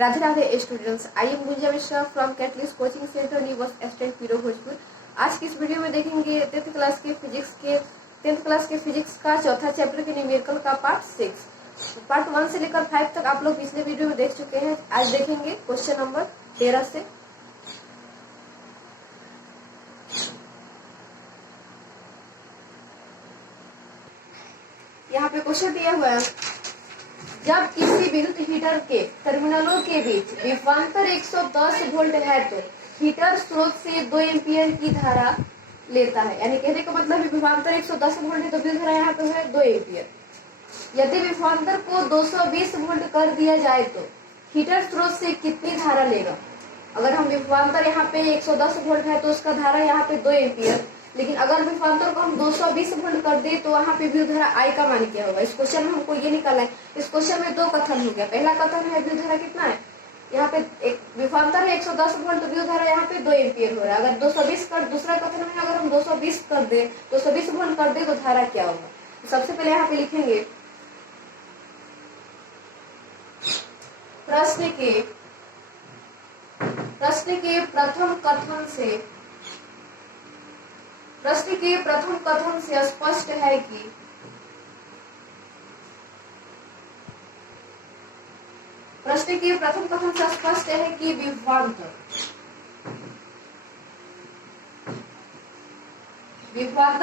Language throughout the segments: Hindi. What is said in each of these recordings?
Radhe Radhe students, I am Gunja Mishra from Catalyst coaching centre new bus stand Piro Bhojpur. आज की इस वीडियो में देखेंगे 10th क्लास के फिजिक्स का चौथा चैप्टर के न्यूमेरिकल का पार्ट 6। पार्ट 1 से लेकर 5 तक आप लोग पिछले वीडियो में देख चुके हैं। आज देखेंगे क्वेश्चन नंबर 13 से। यहाँ पे क्वेश्चन दिया हुआ है, जब किसी विद्युत हीटर के टर्मिनलों के बीच विभवांतर 110 वोल्ट है तो हीटर स्रोत से 2 एम्पियर की धारा लेता है। यानी कहने का मतलब विभवांतर 110 वोल्ट है तो विद्युत धारा यहाँ पे है 2 एम्पियर। यदि विभवांतर को 220 वोल्ट कर दिया जाए तो हीटर स्रोत से कितनी धारा लेगा। अगर हम विभवांतर यहाँ पे 110 वोल्ट है तो उसका धारा यहाँ पे 2 एम्पियर, लेकिन अगर विभवांतर को हम 220 वोल्ट कर दे तो वहाँ पे विद्युत धारा आई का मान क्या होगा। इस क्वेश्चन में हमको ये निकालना है। इस क्वेश्चन में 2 कथन हो गया। पहला कथन है विद्युत धारा कितना है, यहाँ पे एक विभवांतर है 110 वोल्ट तो विद्युत धारा यहाँ पे 2 एम्पियर हो रहा है। अगर 220 कर, दूसरा कथन में अगर हम 220 कर दे, 220 वोल्ट कर दे तो धारा क्या होगा। तो सबसे पहले यहाँ पे लिखेंगे प्रश्न के प्रथम कथन से स्पष्ट है कि विभवांतर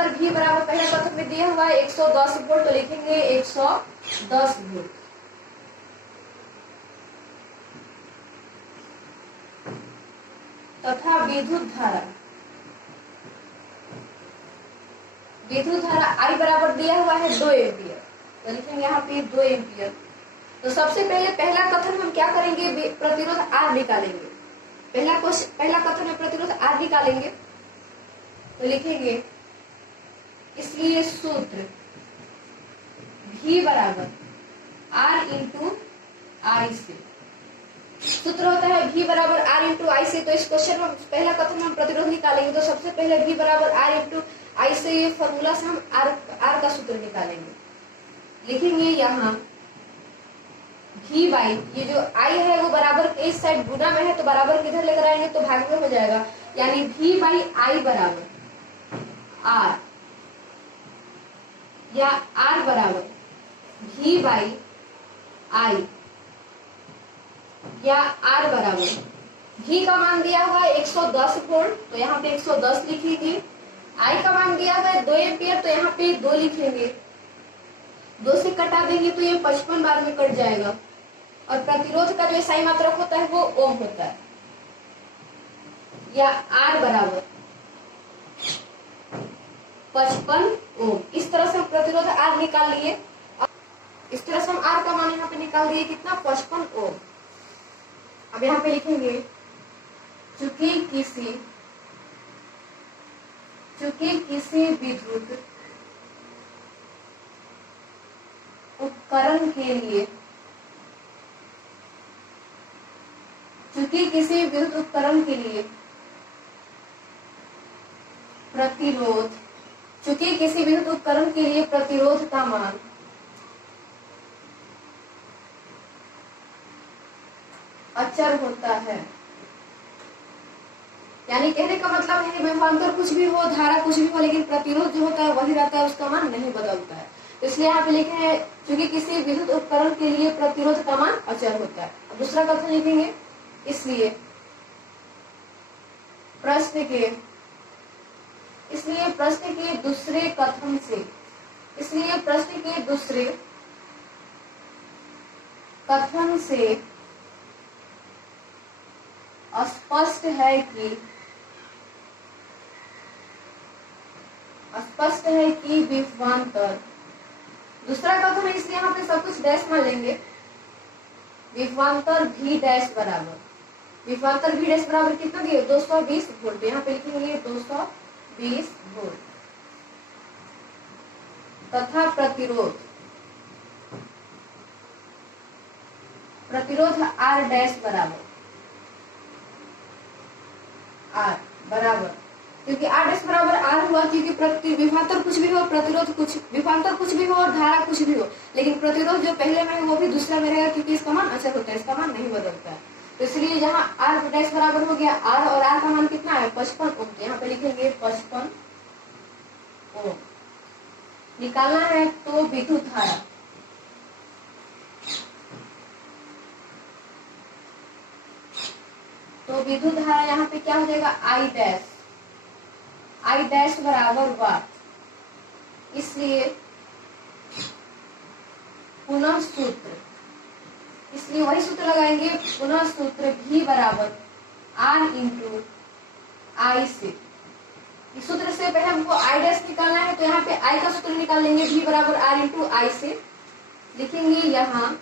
भी बराबर पहले कथन में दिया हुआ है 110 वोल्ट तो लिखेंगे 110 वोल्ट तथा विद्युत धारा आई बराबर दिया हुआ है 2 एम्पियर तो लिखेंगे यहाँ पे 2 एम्पियर। तो सबसे पहले पहला कथन हम क्या करेंगे, प्रतिरोध आर निकालेंगे। पहला कथन में प्रतिरोध आर निकालेंगे तो लिखेंगे इसलिए सूत्र V बराबर R इंटू आई से। सूत्र होता है V बराबर R इंटू आई से। तो इस क्वेश्चन में पहला कथन हम प्रतिरोध निकालेंगे तो सबसे पहले V बराबर R इंटू आई से ये फॉर्मूला से हम R का सूत्र निकालेंगे। लिखेंगे यहाँ V बाई ये जो I है वो बराबर के इस साइड गुना में है तो बराबर किधर लेकर आएंगे तो भाग में हो जाएगा। यानी V बाई आई बराबर R या R बराबर V बाई आई या R बराबर V का मान दिया हुआ है 110 वोल्ट तो यहाँ पे 110 लिखेंगे। I का मान दिया हुआ है 2 एम्पियर तो यहाँ पे 2 लिखेंगे। 2 से कटा देंगे तो ये 55 बार में कट जाएगा। और प्रतिरोध का जो SI मात्रक होता है वो ओम होता है या R बराबर 55 ओम। इस तरह से हम प्रतिरोध R निकाल लिए। इस तरह से हम R का मान यहाँ पे निकाल दिए कितना 55 ओम। अब यहाँ पे लिखेंगे चूंकि किसी विद्युत उपकरण के लिए प्रतिरोध का मान अचर होता है। यानी कहने का मतलब है विभवांतर कुछ भी हो, धारा कुछ भी हो, लेकिन प्रतिरोध जो होता है वही रहता है, उसका मान नहीं बदलता है। तो इसलिए यहाँ पे लिखे हैं क्योंकि किसी विद्युत उपकरण के लिए प्रतिरोध का मान अचर होता है। अब दूसरा कथन लिखेंगे इसलिए प्रश्न के दूसरे कथन से स्पष्ट है कि विभवांतर, दूसरा कथन है इसलिए यहाँ पे सब कुछ डैश मान लेंगे। विभवांतर V डैश बराबर कितना दिए 220 वोल्ट। यहाँ पे लिखेंगे 220 वोल्ट तथा प्रतिरोध R डैश बराबर क्योंकि R डैश बराबर R हुआ, क्योंकि विभवांतर कुछ भी हो, प्रतिरोध कुछ, विभवांतर कुछ भी हो और धारा कुछ भी हो, लेकिन प्रतिरोध जो पहले में है वो भी दूसरा में रहेगा, क्योंकि इसका मान अचर होता है, इसका मान नहीं बदलता है। तो इसलिए यहाँ R डैश बराबर हो गया R, और R का मान कितना है 55 ओम। तो यहाँ पे लिखेंगे 55 ओम। निकालना है तो विद्युत धारा, तो विद्युत धारा यहाँ पे क्या हो जाएगा I डैश बराबर वाट। इसलिए पुनः सूत्र, इसलिए वही सूत्र लगाएंगे, पुनः सूत्र V बराबर R इंटू आई से। इस सूत्र से पहले हमको I डैश निकालना है, तो यहाँ पे I का सूत्र निकाल लेंगे, V बराबर R इंटू आई से। लिखेंगे यहाँ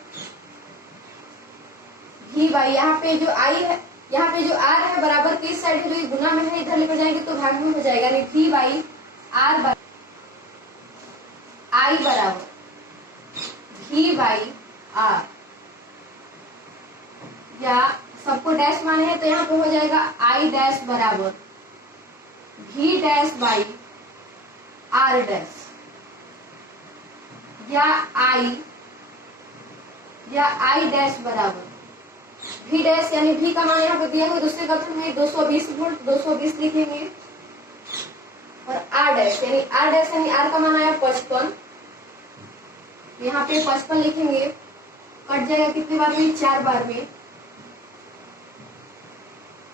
V बाई, यहाँ पे जो I है, यहाँ पे जो R है बराबर के इस साइड है, जो ये गुना में है, इधर लेकर जाएंगे तो भाग में हो जाएगा, यानी V बाई R I बराबर V बाई R, या सबको डैश माने है तो यहाँ पे हो जाएगा I डैश बराबर V dash by R dash, या I डैश बराबर V डैश, यानी V का मान यहाँ पे दिया है दूसरे कथन में 220 वोल्ट, 220 लिखेंगे, और R डैश यानी R का मान आया 55, यहाँ पे 55 लिखेंगे, कट जाएगा कितने बार में 4 बार में,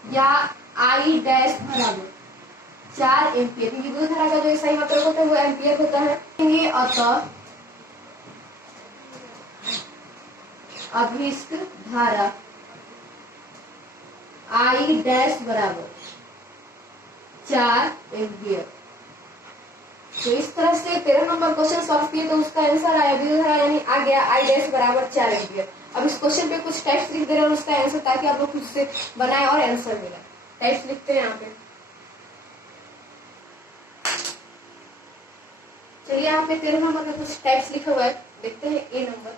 या I डैश बराबर 4 एम्पियर, क्योंकि विद्युत धारा का जो सही मात्रक होता है वो एम्पियर होता है। अतः अभीष्ट धारा I डैश बराबर 4 एम्पियर। तो इस तरह से 13 नंबर क्वेश्चन सॉल्व किए तो उसका आंसर आया विद्युत धारा यानी आ गया I डैश बराबर 4 एम्पियर। अब इस क्वेश्चन पे कुछ टाइप्स लिख दे रहे हैं उसका आंसर, ताकि आप लोग खुद से बनाए और आंसर मिला। टाइप्स लिखते हैं यहाँ पे, चलिए यहाँ पे 13 नंबर का कुछ टाइप्स लिखा हुआ है, देखते हैं ए नंबर।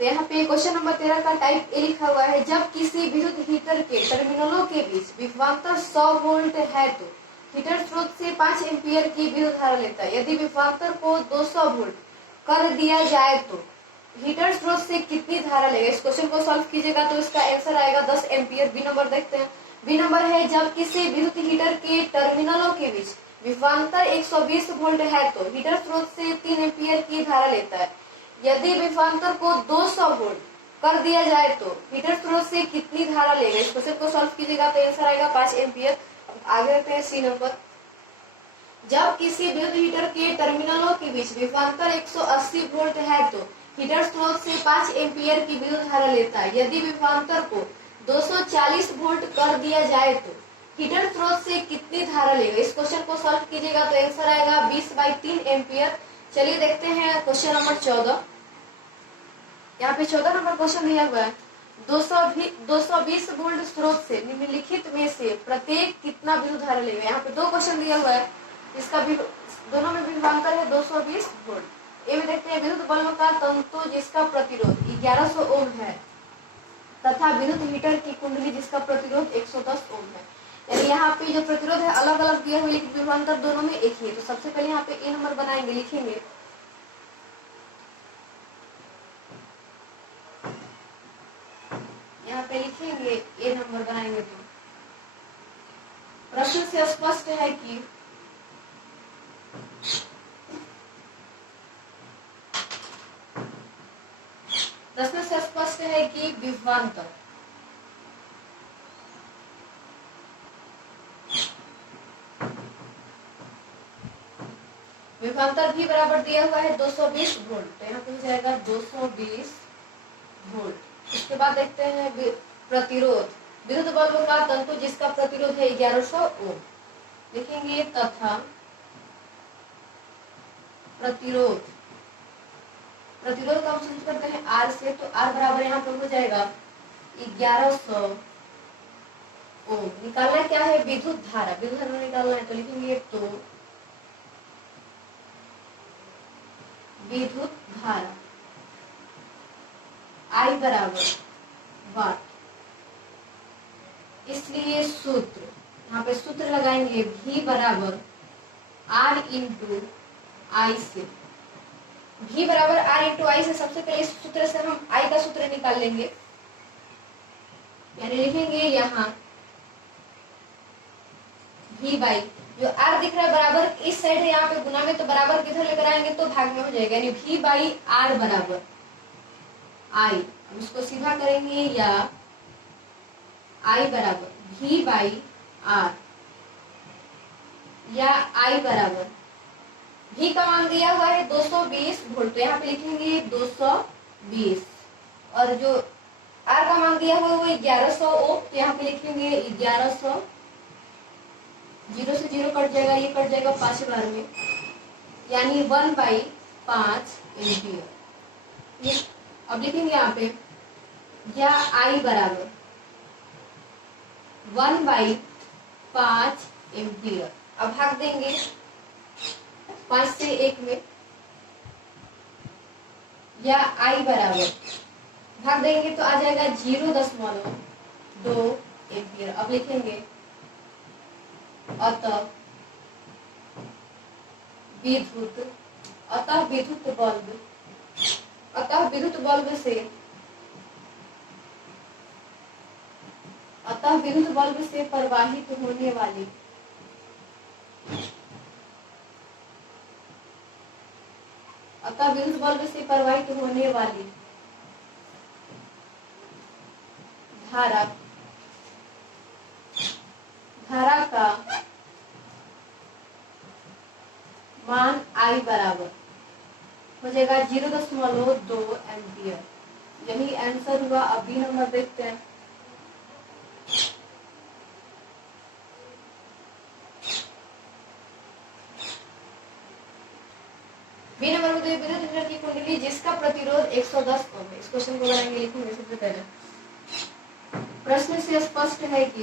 तो यहाँ पे क्वेश्चन नंबर 13 का टाइप ए लिखा हुआ है, जब किसी विद्युत हीटर के टर्मिनलों के बीच विभवांतर 100 वोल्ट है तो हीटर स्रोत से 5 एम्पियर की विद्युत धारा लेता है। यदि विभवांतर को 200 वोल्ट कर दिया जाए तो हीटर स्रोत से कितनी धारा लेगा। इस क्वेश्चन को सॉल्व कीजिएगा तो इसका आंसर आएगा 10 एम्पियर। बी नंबर देखते हैं, बी नंबर है, जब किसी विद्युत हीटर के टर्मिनलों के बीच विभवांतर 120 वोल्ट है तो हीटर स्रोत से 3 एम्पियर की धारा लेता है। यदि विभवांतर को 200 वोल्ट कर दिया जाए तो हीटर स्रोत से कितनी धारा लेगा। इस क्वेश्चन को सॉल्व कीजिएगा तो आंसर आएगा 5 एम्पियर। आगे रखते हैं सी नंबर, जब किसी विद्युत हीटर के टर्मिनलों के बीच विभवांतर 180 वोल्ट है तो हीटर स्रोत से 5 एम्पियर की विद्युत धारा लेता है। यदि विभवांतर को 240 वोल्ट कर दिया जाए तो हीटर स्रोत से कितनी धारा लेगा। इस क्वेश्चन को सॉल्व कीजिएगा तो आंसर आएगा 20/3 एम्पियर। चलिए देखते हैं क्वेश्चन नंबर 14। यहाँ पे 14 नंबर क्वेश्चन दिया हुआ है, 220 वोल्ट स्रोत से निम्नलिखित में से प्रत्येक कितना विद्युत धारा लेगा। यहाँ पे 2 क्वेश्चन दिया हुआ है, इसका दोनों में विभवांतर है 220 वोल्ट। ए में देखते हैं विद्युत बल्ब का तंतु जिसका प्रतिरोध 1100 ओम है तथा विद्युत हीटर की कुंडली जिसका प्रतिरोध 110 ओम है। यानी यहाँ पे जो प्रतिरोध है अलग अलग दिया हुआ, लेकिन विभवांतर दोनों में एक ही है। तो सबसे पहले यहाँ पे ए नंबर बनाएंगे, लिखेंगे यहाँ पे लिखेंगे ए नंबर बनाएंगे तो प्रश्न से स्पष्ट है कि विभवांतर भी बराबर दिया हुआ है 220 वोल्ट, तो यहाँ पे हो जाएगा 220 वोल्ट। इसके बाद देखते हैं प्रतिरोध, विद्युत बल्ब का तंतु जिसका प्रतिरोध है 1100 ओम, लिखेंगे तथा प्रतिरोध का हम सूचित करते हैं आर से, तो आर बराबर यहाँ पर हो जाएगा 1100 ओम। निकालना क्या है, विद्युत धारा निकालना है, तो लिखेंगे तो विद्युत धारा I बराबर वाट। इसलिए सूत्र यहाँ पे सूत्र लगाएंगे V बराबर R इंटू आई से। V बराबर R इंटू आई से सबसे पहले इस सूत्र से हम I का सूत्र निकाल लेंगे, यानी लिखेंगे यहाँ V बाई जो R दिख रहा है बराबर इस साइड है, यहाँ पे गुना में तो बराबर किधर लेकर आएंगे तो भाग में हो जाएगा, यानी V बाई R बराबर I। हम इसको सीधा करेंगे या I बराबर V बाई R या I बराबर V का मान दिया हुआ है 220 वोल्ट, तो यहाँ पे लिखेंगे 220, और जो R का मान दिया हुआ है वो 1100 ओम, तो यहाँ पे लिखेंगे 1100। 0 से 0 कट जाएगा, ये कट जाएगा 5 बार में, यानी 1/5 एम्पियर। ये अब लिखेंगे यहाँ पे या I बराबर 1/5 एम्पियर। अब भाग देंगे 5 से 1 में, या I बराबर भाग देंगे तो आ जाएगा 0.2 एम्पियर। अब लिखेंगे अतः विद्युत बल्ब से प्रवाहित होने वाली धारा का मान I बराबर हो जाएगा 0.2 एम्पियर। यही आंसर हुआ। अब बी नंबर देखते हैं। बी नंबर में विद्युत हीटर की कुंडली जिसका प्रतिरोध 110 ओम है। इस क्वेश्चन को बनाएंगे, लिखेंगे सबसे पहले। प्रश्न से स्पष्ट है कि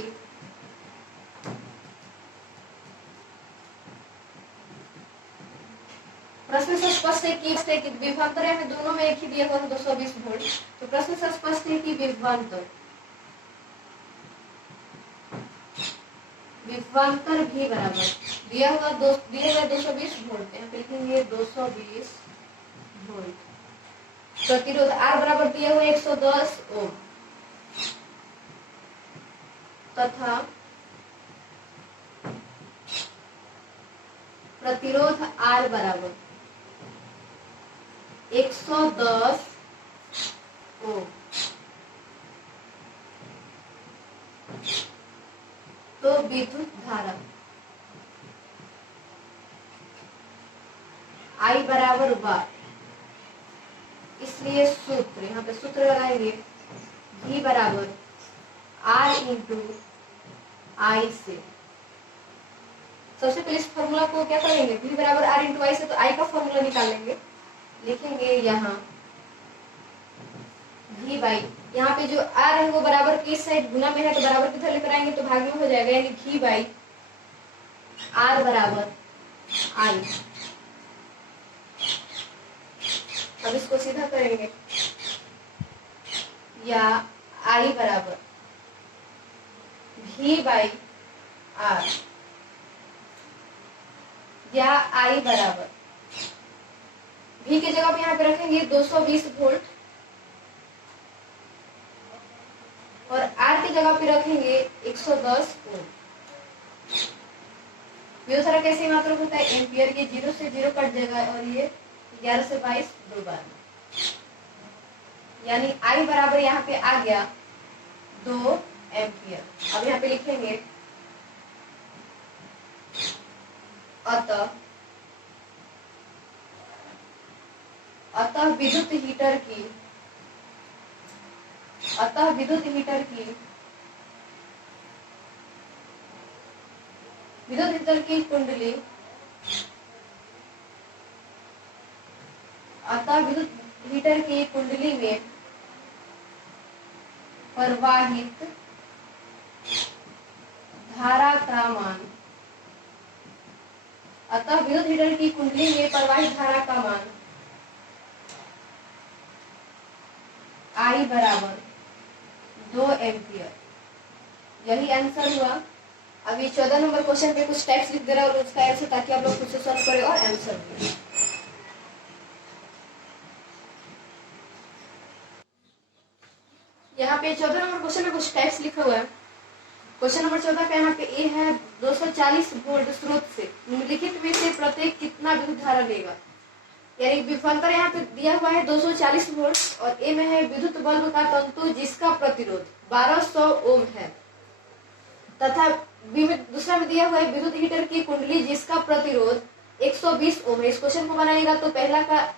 विभवांतर में दोनों में एक ही दिया हुआ है 220 वोल्ट। तो प्रश्न से स्पष्ट है कि विभवांतर भी बराबर दिया हुआ 220 वोल्ट, यहाँ पे लिखेंगे 220 वोल्ट। प्रतिरोध R बराबर दिया हुआ 110 ओम तथा प्रतिरोध R बराबर 110 ओम। तो विद्युत धारा I बराबर वाट, इसलिए सूत्र यहाँ पे सूत्र लगाएंगे V बराबर R इंटू आई से। सबसे पहले इस फॉर्मूला को क्या करेंगे, V बराबर R इंटू आई से, तो I का फॉर्मूला निकालेंगे। लिखेंगे यहाँ V बाई, यहाँ पे जो R है वो बराबर की साइड गुना में है, तो बराबर किधर लेकर आएंगे तो भाग में हो जाएगा, यानी V बाई R बराबर I। अब इसको सीधा करेंगे या I बराबर V बाई R या I बराबर V की जगह पे यहाँ पे रखेंगे 220 वोल्ट और R की जगह पे रखेंगे 110 ओम। विद्युत धारा कैसे मात्रक होता है, एम्पियर। ये 0 से 0 कट जाएगा और ये 11 से 22 दो बार, यानी I बराबर यहाँ पे आ गया 2 एम्पियर। अब यहाँ पे लिखेंगे अतः विद्युत हीटर की कुंडली में प्रवाहित धारा का मान I बराबर 2 एम्पियर। यही आंसर हुआ। अभी 14 नंबर क्वेश्चन पे कुछ टाइप्स लिख दे रहा है और उसका आंसर, ताकि आप लोग खुद से सॉल्व करें और आंसर दें। यहाँ पे 14 नंबर क्वेश्चन में कुछ टाइप्स लिखा हुआ है। क्वेश्चन नंबर 14 का यहाँ पे ए है 240 वोल्ट स्रोत से निम्नलिखित में से प्रत्येक कितना विद्युत धारा लेगा। यानी विभवांतर यहाँ पे दिया हुआ है 240 वोल्ट और ए में है विद्युत बल्ब का तंतु जिसका प्रतिरोध 1200 ओम है, तथा बी में दूसरा में दिया हुआ है विद्युत हीटर की कुंडली जिसका प्रतिरोध 120 ओम है। इस क्वेश्चन को बनाएगा तो पहला का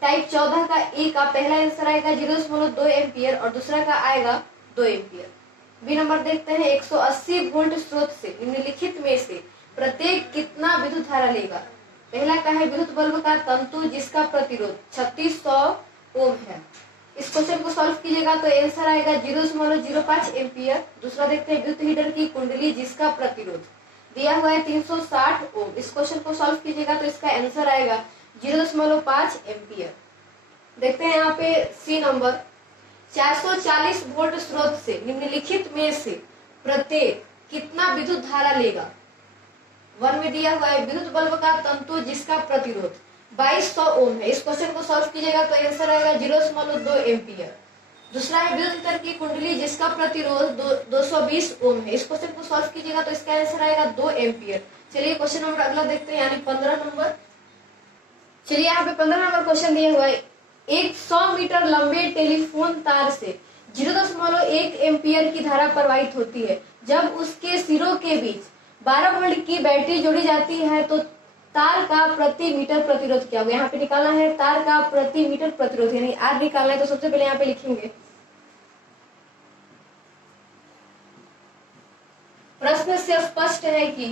टाइप 14 का ए का पहला आंसर आएगा 0.2 एम्पियर और दूसरा का आएगा 2 एम्पियर। बी नंबर देखते हैं 180 वोल्ट स्रोत से निम्नलिखित में से प्रत्येक कितना विद्युत धारा लेगा। पहला का है विद्युत बल्ब का तंतु जिसका प्रतिरोध 3600 ओम है। इस क्वेश्चन को सॉल्व कीजिएगा तो आंसर आएगा 0.05 एम्पियर। दूसरा देखते हैं विद्युत हीटर की कुंडली जिसका प्रतिरोध दिया हुआ है 360 ओम। इस क्वेश्चन को सॉल्व कीजिएगा तो इसका आंसर आएगा 0.5 एम्पियर। देखते हैं यहाँ पे सी नंबर 440 वोल्ट स्रोत से निम्नलिखित में से प्रत्येक कितना विद्युत धारा लेगा। वन में दिया हुआ है विद्युत बल्ब का तंतु जिसका प्रतिरोध 2200 ओम है। इस क्वेश्चन को सॉल्व कीजिएगा तो आंसर आएगा 0.2 एम्पियर। दूसरा है विद्युत हीटर की कुंडली जिसका प्रतिरोध 220 ओम है। इस क्वेश्चन को सॉल्व कीजिएगा तो इसका आंसर आएगा 2 एम्पियर। चलिए क्वेश्चन नंबर अगला देखते हैं, यानी 15 नंबर। चलिए यहाँ पे 15 नंबर क्वेश्चन दिया हुआ है, एक 100 मीटर लंबे टेलीफोन तार से 0.1 एम्पियर की धारा प्रवाहित होती है। जब उसके सिरों के बीच 12 वोल्ट की बैटरी जोड़ी जाती है तो तार का प्रति मीटर प्रतिरोध क्या होगा। यहाँ पे निकालना है तार का प्रति मीटर प्रतिरोध, यानी आर निकालना है। तो सबसे पहले यहाँ पे लिखेंगे प्रश्न से स्पष्ट है कि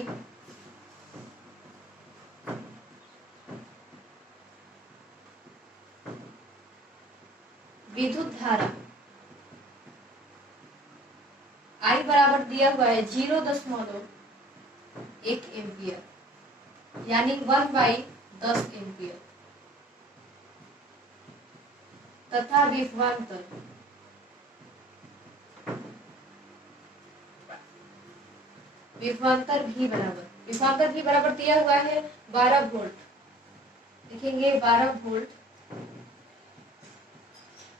विद्युत धारा I बराबर दिया हुआ है 0.1 एम्पियर, यानी 1/10 एम्पियर, तथा विभवांतर भी बराबर दिया हुआ है 12 वोल्ट। लिखेंगे 12 वोल्ट।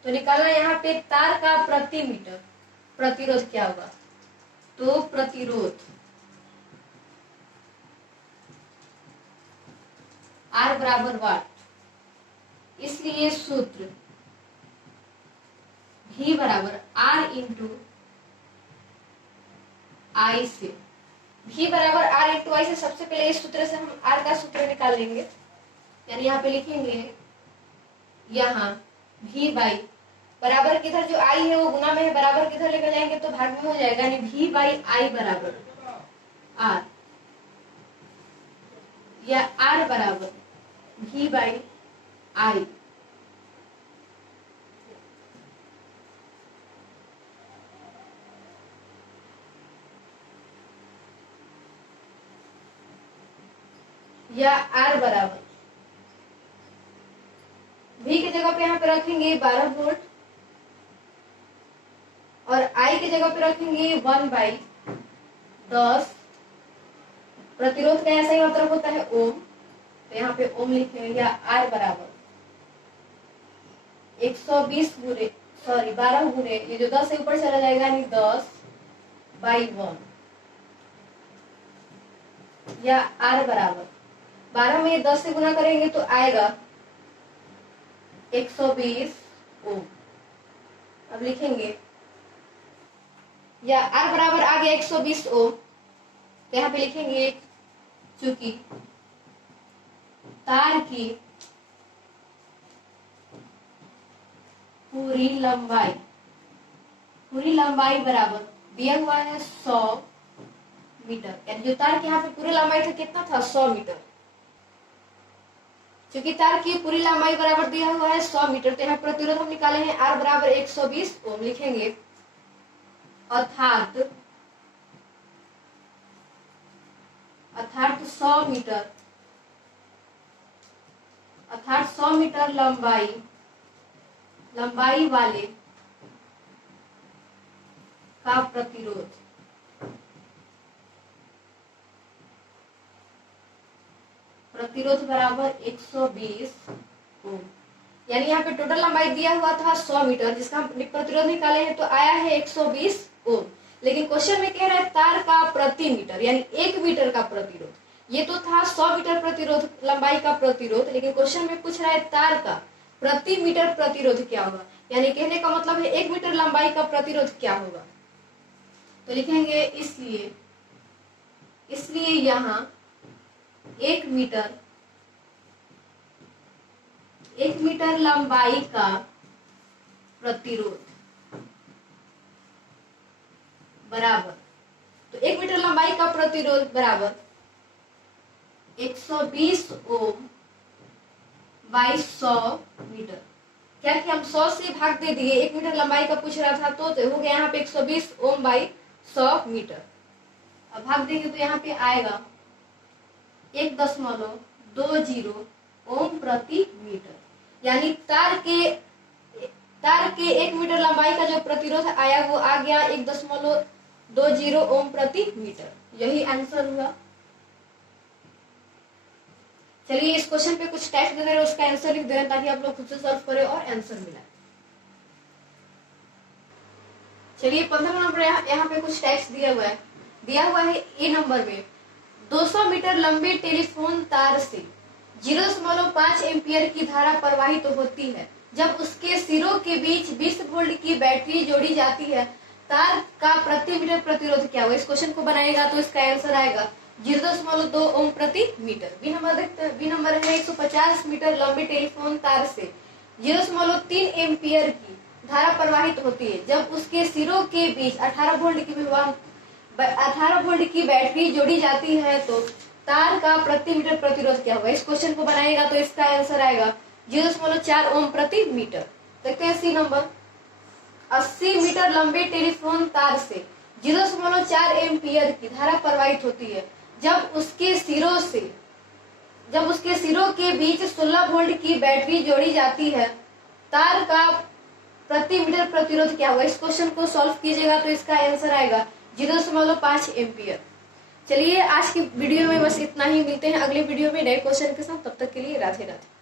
तो निकालना यहाँ पे तार का प्रति मीटर प्रतिरोध क्या होगा। तो प्रतिरोध R बराबर वाट, इसलिए सूत्र V बराबर R इंटू I से। V बराबर R इंटू I से सबसे पहले इस सूत्र से हम R का सूत्र निकाल लेंगे, यानी यहाँ पे लिखेंगे यहाँ V बाई बराबर किधर जो I है वो गुना में है, बराबर किधर लेकर जाएंगे तो भाग में हो जाएगा, यानी V बाई I बराबर R, या R बराबर V बाई I। या R बराबर V की जगह पे यहाँ पे रखेंगे 12 वोल्ट और I की जगह पे रखेंगे 1/10। प्रतिरोध का ऐसा ही मतलब होता है ओम, तो यहाँ पे ओम लिखेंगे, या R बराबर 120 गुणे 12 गुणे ये जो 10 से ऊपर चला जाएगा, यानी 10/1, या R बराबर 12 में 10 से गुना करेंगे तो आएगा 120 ओम। अब लिखेंगे या R बराबर आ गया 120 ओम, तो यहाँ पे लिखेंगे चूंकि तार की पूरी लंबाई बराबर दिया हुआ है 100 मीटर, यानी जो तार की यहाँ पे पूरी लंबाई था कितना था 100 मीटर। क्योंकि तार की पूरी लंबाई बराबर दिया हुआ है 100 मीटर, तो यहाँ प्रतिरोध हम निकाले हैं R बराबर 120 ओम। लिखेंगे अर्थात 100 मीटर लंबाई वाले का प्रतिरोध प्रतिरोध बराबर 120 ओम। यानी यहाँ पे टोटल लंबाई दिया हुआ था 100 मीटर, जिसका हम प्रतिरोध निकाले हैं तो आया है 120 ओम। लेकिन क्वेश्चन में कह रहा है तार का प्रति मीटर, यानी 1 मीटर का प्रतिरोध। ये तो था 100 मीटर प्रतिरोध लंबाई का प्रतिरोध, लेकिन क्वेश्चन में पूछ रहा है तार का प्रति मीटर प्रतिरोध क्या होगा। यानी कहने का मतलब है 1 मीटर लंबाई का प्रतिरोध क्या होगा। तो लिखेंगे इसलिए यहाँ 1 मीटर लंबाई का प्रतिरोध बराबर, तो 1 मीटर लंबाई का प्रतिरोध बराबर 120 ओम बाई 100 मीटर। क्या कि हम 100 से भाग दे दिए, 1 मीटर लंबाई का पूछ रहा था तो हो गया यहाँ पे 120 ओम बाई 100 मीटर। अब भाग देंगे तो यहाँ पे आएगा 1.20 ओम प्रति मीटर। यानी तार के 1 मीटर लंबाई का जो प्रतिरोध आया वो आ गया 1.20 ओम प्रति मीटर। यही आंसर हुआ। चलिए इस क्वेश्चन पे कुछ टेक्स्ट दे रहे हैं, उसका आंसर लिख दे रहे हैं ताकि आप लोग खुद से सॉल्व करें और आंसर मिलाएं। चलिए 15 नंबर यहाँ पे कुछ टेक्स्ट दिया हुआ है ए नंबर में 200 मीटर लंबे टेलीफोन तार से 0.5 एम्पियर की धारा प्रवाहित होती है। जब उसके सिरों के बीच 20 वोल्ट की बैटरी जोड़ी जाती है, तार का प्रति मीटर प्रतिरोध क्या होगा। इस क्वेश्चन को बनाएगा तो इसका आंसर आएगा 0.2 ओम प्रति मीटर। बी नंबर देखते हैं। बी नंबर है 150 मीटर लंबे टेलीफोन तार से 0.3 एम्पियर की धारा प्रवाहित होती है। जब उसके सिरों के बीच 18 वोल्ट की बैटरी जोड़ी जाती है तो तार का प्रति मीटर प्रतिरोध क्या होगा। इस क्वेश्चन को बनाएगा तो इसका आंसर आएगा 0.4 ओम प्रति मीटर। देखते हैं सी नंबर। 80 मीटर लंबे टेलीफोन तार से 0.4 एम्पियर की धारा प्रवाहित होती है। जब उसके सिरों के बीच 16 वोल्ट की बैटरी जोड़ी जाती है, तार का प्रति मीटर प्रतिरोध क्या होगा। इस क्वेश्चन को सॉल्व कीजिएगा तो इसका आंसर आएगा 0.5 एम्पियर। चलिए आज की वीडियो में बस इतना ही। मिलते हैं अगले वीडियो में नए क्वेश्चन के साथ। तब तक के लिए राधे राधे।